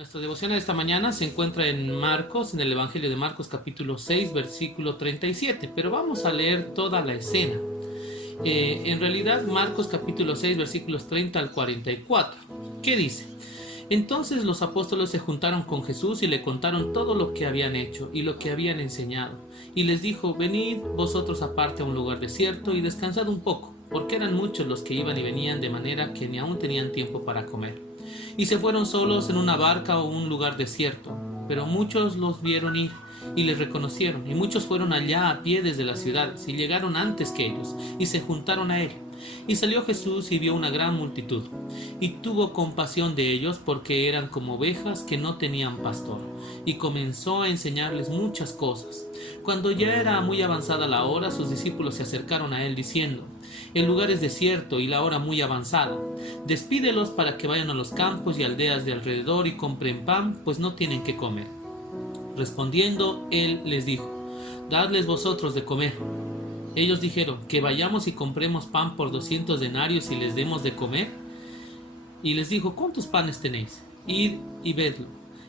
Nuestra devoción de esta mañana se encuentra en Marcos, en el Evangelio de Marcos capítulo 6, versículo 37, pero vamos a leer toda la escena. En realidad Marcos capítulo 6, versículos 30 al 44. ¿Qué dice? Entonces los apóstoles se juntaron con Jesús y le contaron todo lo que habían hecho y lo que habían enseñado. Y les dijo, venid vosotros aparte a un lugar desierto y descansad un poco, porque eran muchos los que iban y venían de manera que ni aún tenían tiempo para comer. Y se fueron solos en una barca o un lugar desierto, pero muchos los vieron ir y les reconocieron, y muchos fueron allá a pie desde las ciudades y llegaron antes que ellos y se juntaron a él. Y salió Jesús y vio una gran multitud, y tuvo compasión de ellos porque eran como ovejas que no tenían pastor, y comenzó a enseñarles muchas cosas. Cuando ya era muy avanzada la hora, sus discípulos se acercaron a él diciendo, el lugar es desierto y la hora muy avanzada. Despídelos para que vayan a los campos y aldeas de alrededor y compren pan, pues no tienen qué comer. Respondiendo, él les dijo, dadles vosotros de comer. Ellos dijeron, que vayamos y compremos pan por 200 denarios y les demos de comer. Y les dijo, ¿cuántos panes tenéis? Id y vedlo.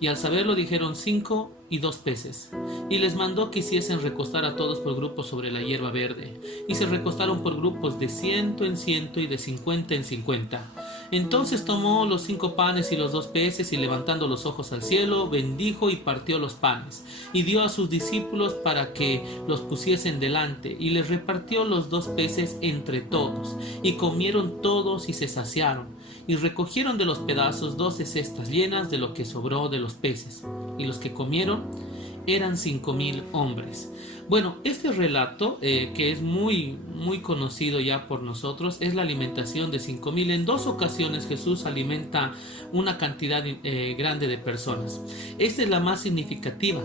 Y al saberlo dijeron 5 y 2 peces. Y les mandó que hiciesen recostar a todos por grupos sobre la hierba verde. Y se recostaron por grupos de 100 en 100 y de 50 en 50. Entonces tomó los 5 panes y los 2 peces y levantando los ojos al cielo, bendijo y partió los panes. Y dio a sus discípulos para que los pusiesen delante. Y les repartió los 2 peces entre todos. Y comieron todos y se saciaron. Y recogieron de los pedazos 12 cestas llenas de lo que sobró de los peces. Y los que comieron eran 5,000 hombres. Bueno, este relato, que es muy conocido ya por nosotros, es la alimentación de 5,000. En 2 ocasiones Jesús alimenta una cantidad grande de personas. Esta es la más significativa,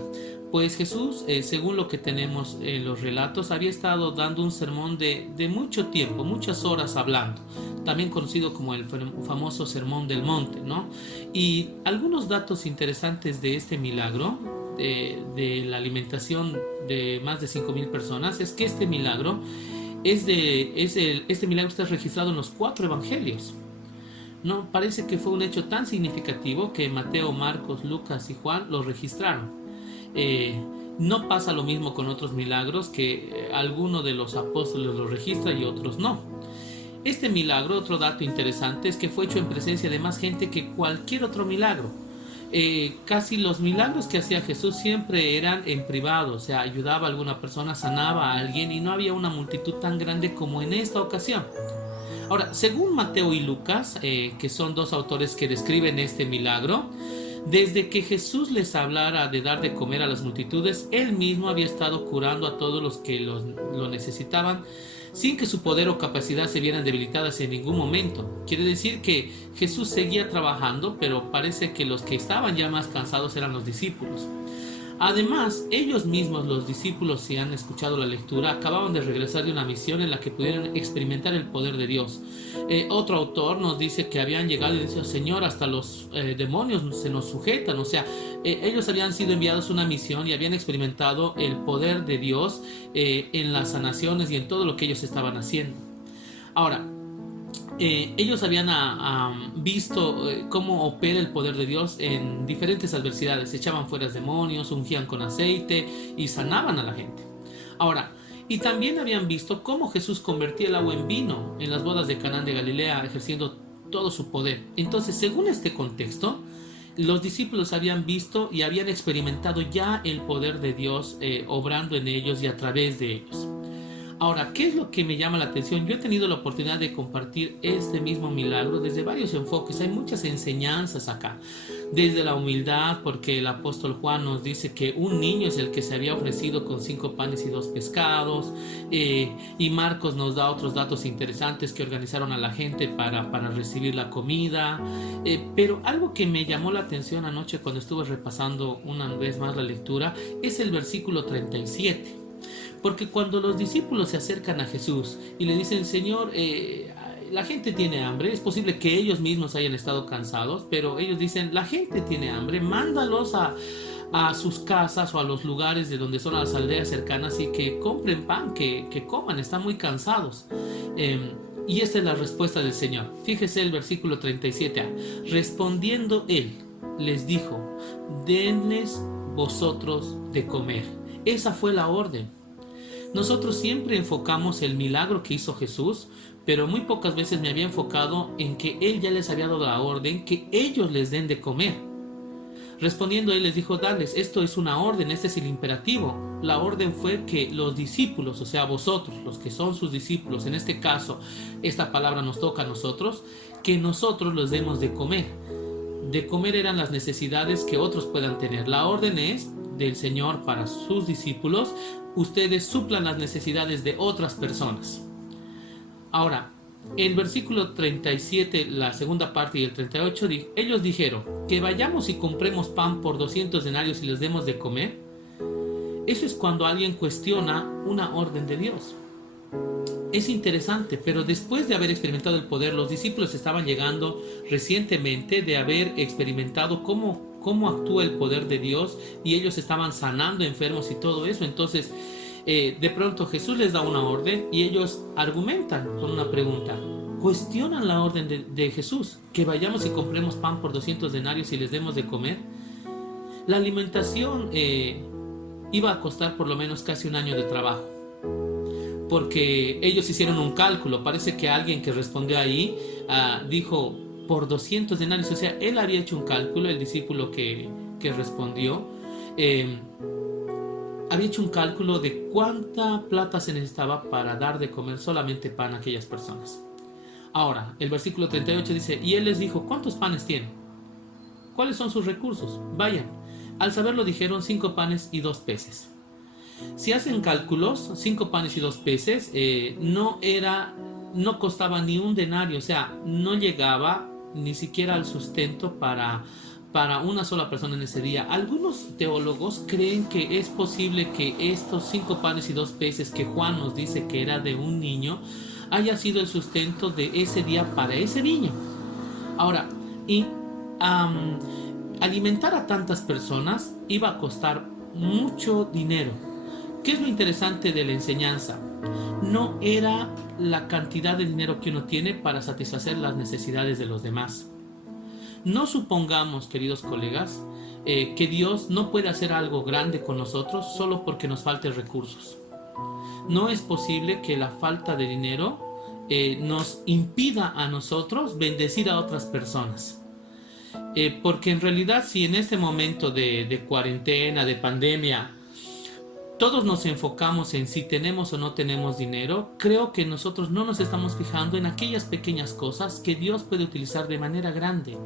pues Jesús, según lo que tenemos en los relatos, había estado dando un sermón de mucho tiempo, muchas horas hablando, también conocido como el famoso Sermón del Monte, ¿no? Y algunos datos interesantes de este milagro, de la alimentación de más de 5,000 personas, es que este milagro este milagro está registrado en los 4 evangelios. No parece que fue un hecho tan significativo que Mateo, Marcos, Lucas y Juan lo registraron. No pasa lo mismo con otros milagros, que alguno de los apóstoles lo registra y otros no. Este milagro, otro dato interesante, es que fue hecho en presencia de más gente que cualquier otro milagro. Casi los milagros que hacía Jesús siempre eran en privado, o sea, ayudaba a alguna persona, sanaba a alguien y no había una multitud tan grande como en esta ocasión. Ahora, según Mateo y Lucas, que son 2 autores que describen este milagro, desde que Jesús les hablara de dar de comer a las multitudes, él mismo había estado curando a todos los que lo necesitaban, sin que su poder o capacidad se vieran debilitadas en ningún momento. Quiere decir que Jesús seguía trabajando, pero parece que los que estaban ya más cansados eran los discípulos. Además, ellos mismos, los discípulos, si han escuchado la lectura, acababan de regresar de una misión en la que pudieron experimentar el poder de Dios. Otro autor nos dice que habían llegado y decía, Señor, hasta los demonios se nos sujetan. O sea, ellos habían sido enviados a una misión y habían experimentado el poder de Dios en las sanaciones y en todo lo que ellos estaban haciendo. Ahora, ellos habían visto cómo opera el poder de Dios en diferentes adversidades. Echaban fuera demonios, ungían con aceite y sanaban a la gente. Ahora, y también habían visto cómo Jesús convertía el agua en vino en las bodas de Canaán de Galilea, ejerciendo todo su poder. Entonces, según este contexto, los discípulos habían visto y habían experimentado ya el poder de Dios obrando en ellos y a través de ellos. Ahora, ¿qué es lo que me llama la atención? Yo he tenido la oportunidad de compartir este mismo milagro desde varios enfoques. Hay muchas enseñanzas acá. Desde la humildad, porque el apóstol Juan nos dice que un niño es el que se había ofrecido con 5 panes y 2 pescados. Y Marcos nos da otros datos interesantes que organizaron a la gente para recibir la comida. Pero algo que me llamó la atención anoche cuando estuve repasando una vez más la lectura es el versículo 37. Porque cuando los discípulos se acercan a Jesús y le dicen, Señor, la gente tiene hambre, es posible que ellos mismos hayan estado cansados, pero ellos dicen, la gente tiene hambre, mándalos a sus casas o a los lugares de donde son las aldeas cercanas y que compren pan, que coman, están muy cansados. Y esta es la respuesta del Señor. Fíjese el versículo 37a. Respondiendo él, les dijo: denles vosotros de comer. Esa fue la orden. Nosotros siempre enfocamos el milagro que hizo Jesús, pero muy pocas veces me había enfocado en que Él ya les había dado la orden que ellos les den de comer. Respondiendo, Él les dijo: dales, esto es una orden, este es el imperativo. La orden fue que los discípulos, o sea, vosotros, los que son sus discípulos, en este caso, esta palabra nos toca a nosotros, que nosotros les demos de comer. De comer eran las necesidades que otros puedan tener. La orden es del Señor para sus discípulos: ustedes suplan las necesidades de otras personas. Ahora, el versículo 37, la segunda parte, y el 38, ellos dijeron: que vayamos y compremos pan por 200 denarios y les demos de comer. Eso es cuando alguien cuestiona una orden de Dios. Es interesante, pero después de haber experimentado el poder, los discípulos estaban llegando recientemente de haber experimentado cómo actúa el poder de Dios, y ellos estaban sanando enfermos y todo eso. Entonces, de pronto Jesús les da una orden y ellos argumentan con una pregunta. Cuestionan la orden de Jesús: que vayamos y compremos pan por 200 denarios y les demos de comer. La alimentación iba a costar por lo menos casi un año de trabajo, porque ellos hicieron un cálculo. Parece que alguien que respondió ahí dijo: por 200 denarios. O sea, él había hecho un cálculo, el discípulo que respondió, había hecho un cálculo de cuánta plata se necesitaba para dar de comer solamente pan a aquellas personas. Ahora, el versículo 38 dice: y él les dijo: ¿cuántos panes tienen? ¿Cuáles son sus recursos? Vayan. Al saberlo dijeron: 5 panes y 2 peces. Si hacen cálculos, 5 panes y 2 peces no costaba ni un denario, o sea, no llegaba ni siquiera al sustento para una sola persona en ese día. Algunos teólogos creen que es posible que estos 5 panes y 2 peces que Juan nos dice que era de un niño haya sido el sustento de ese día para ese niño. Ahora, alimentar a tantas personas iba a costar mucho dinero. ¿Qué es lo interesante de la enseñanza? No era la cantidad de dinero que uno tiene para satisfacer las necesidades de los demás. No supongamos, queridos colegas, que Dios no puede hacer algo grande con nosotros solo porque nos falten recursos. No es posible que la falta de dinero nos impida a nosotros bendecir a otras personas. Porque en realidad, si en este momento de cuarentena, de pandemia, todos nos enfocamos en si tenemos o no tenemos dinero, creo que nosotros no nos estamos fijando en aquellas pequeñas cosas que Dios puede utilizar de manera grande.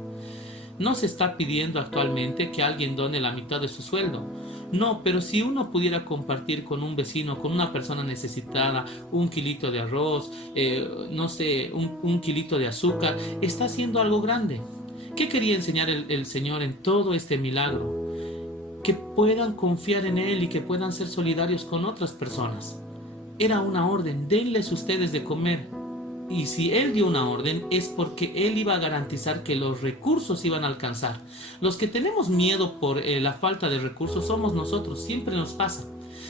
No se está pidiendo actualmente que alguien done la mitad de su sueldo. No, pero si uno pudiera compartir con un vecino, con una persona necesitada, un kilito de arroz, un kilito de azúcar, está haciendo algo grande. ¿Qué quería enseñar el Señor en todo este milagro? Que puedan confiar en Él y que puedan ser solidarios con otras personas. Era una orden: denles ustedes de comer. Y si Él dio una orden es porque Él iba a garantizar que los recursos iban a alcanzar. Los que tenemos miedo por la falta de recursos somos nosotros. Siempre nos pasa.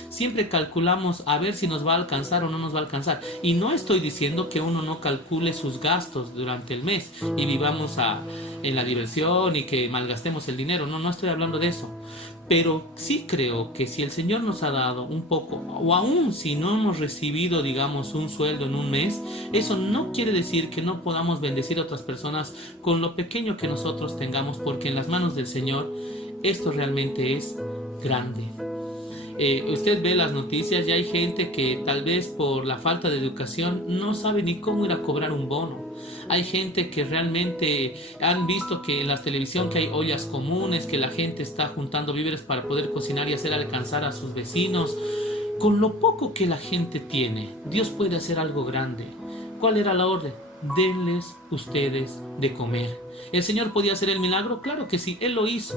Siempre calculamos a ver si nos va a alcanzar o no nos va a alcanzar. Y no estoy diciendo que uno no calcule sus gastos durante el mes y vivamos en la diversión y que malgastemos el dinero. No estoy hablando de eso. Pero sí creo que si el Señor nos ha dado un poco, o aún si no hemos recibido, digamos, un sueldo en un mes, eso no quiere decir que no podamos bendecir a otras personas con lo pequeño que nosotros tengamos, porque en las manos del Señor esto realmente es grande. Usted ve las noticias y hay gente que tal vez por la falta de educación no sabe ni cómo ir a cobrar un bono. Hay gente que realmente han visto que en la televisión que hay ollas comunes, que la gente está juntando víveres para poder cocinar y hacer alcanzar a sus vecinos. Con lo poco que la gente tiene, Dios puede hacer algo grande. ¿Cuál era la orden? Denles ustedes de comer. ¿El Señor podía hacer el milagro? Claro que sí, Él lo hizo.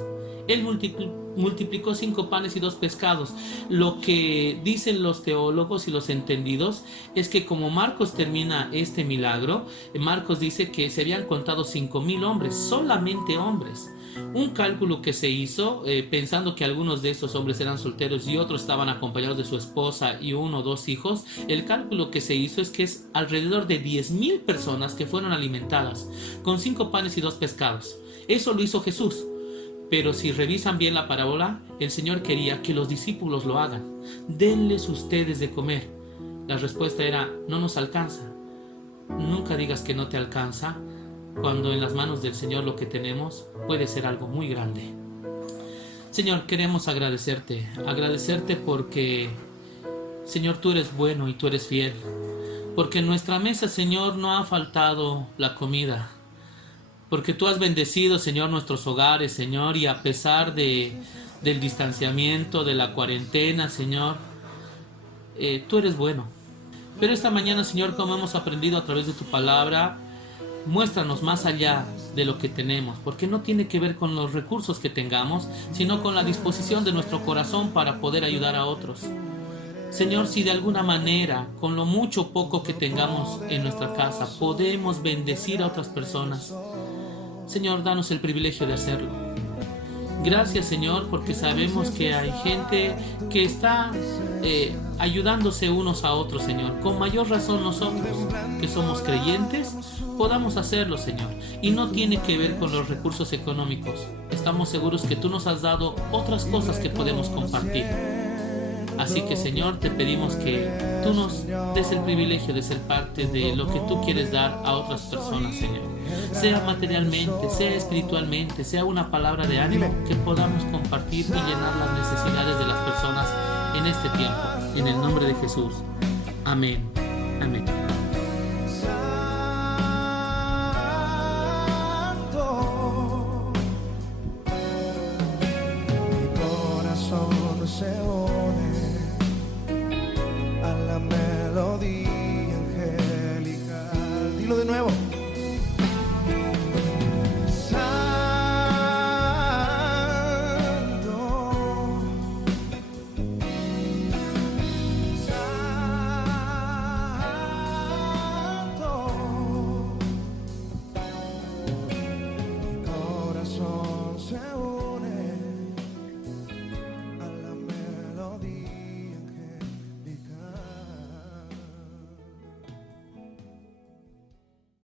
Él multiplicó 5 panes y 2 pescados. Lo que dicen los teólogos y los entendidos es que como Marcos termina este milagro, Marcos dice que se habían contado 5,000 hombres, solamente hombres. Un cálculo que se hizo, pensando que algunos de estos hombres eran solteros y otros estaban acompañados de su esposa y 1 o 2 hijos, el cálculo que se hizo es que es alrededor de 10,000 personas que fueron alimentadas con 5 panes y 2 pescados. Eso lo hizo Jesús. Pero si revisan bien la parábola, el Señor quería que los discípulos lo hagan. Denles ustedes de comer. La respuesta era: no nos alcanza. Nunca digas que no te alcanza, cuando en las manos del Señor lo que tenemos puede ser algo muy grande. Señor, queremos agradecerte porque, Señor, tú eres bueno y tú eres fiel. Porque en nuestra mesa, Señor, no ha faltado la comida. Porque tú has bendecido, Señor, nuestros hogares, Señor, y a pesar del distanciamiento, de la cuarentena, Señor, tú eres bueno. Pero esta mañana, Señor, como hemos aprendido a través de tu palabra, muéstranos más allá de lo que tenemos, porque no tiene que ver con los recursos que tengamos, sino con la disposición de nuestro corazón para poder ayudar a otros. Señor, si de alguna manera, con lo mucho o poco que tengamos en nuestra casa, podemos bendecir a otras personas, Señor, danos el privilegio de hacerlo. Gracias, Señor, porque sabemos que hay gente que está ayudándose unos a otros, Señor. Con mayor razón nosotros, que somos creyentes, podamos hacerlo, Señor. Y no tiene que ver con los recursos económicos. Estamos seguros que tú nos has dado otras cosas que podemos compartir. Así que, Señor, te pedimos que tú nos des el privilegio de ser parte de lo que tú quieres dar a otras personas, Señor. Sea materialmente, sea espiritualmente, sea una palabra de ánimo que podamos compartir y llenar las necesidades de las personas en este tiempo. En el nombre de Jesús. Amén. Amén. Mi corazón se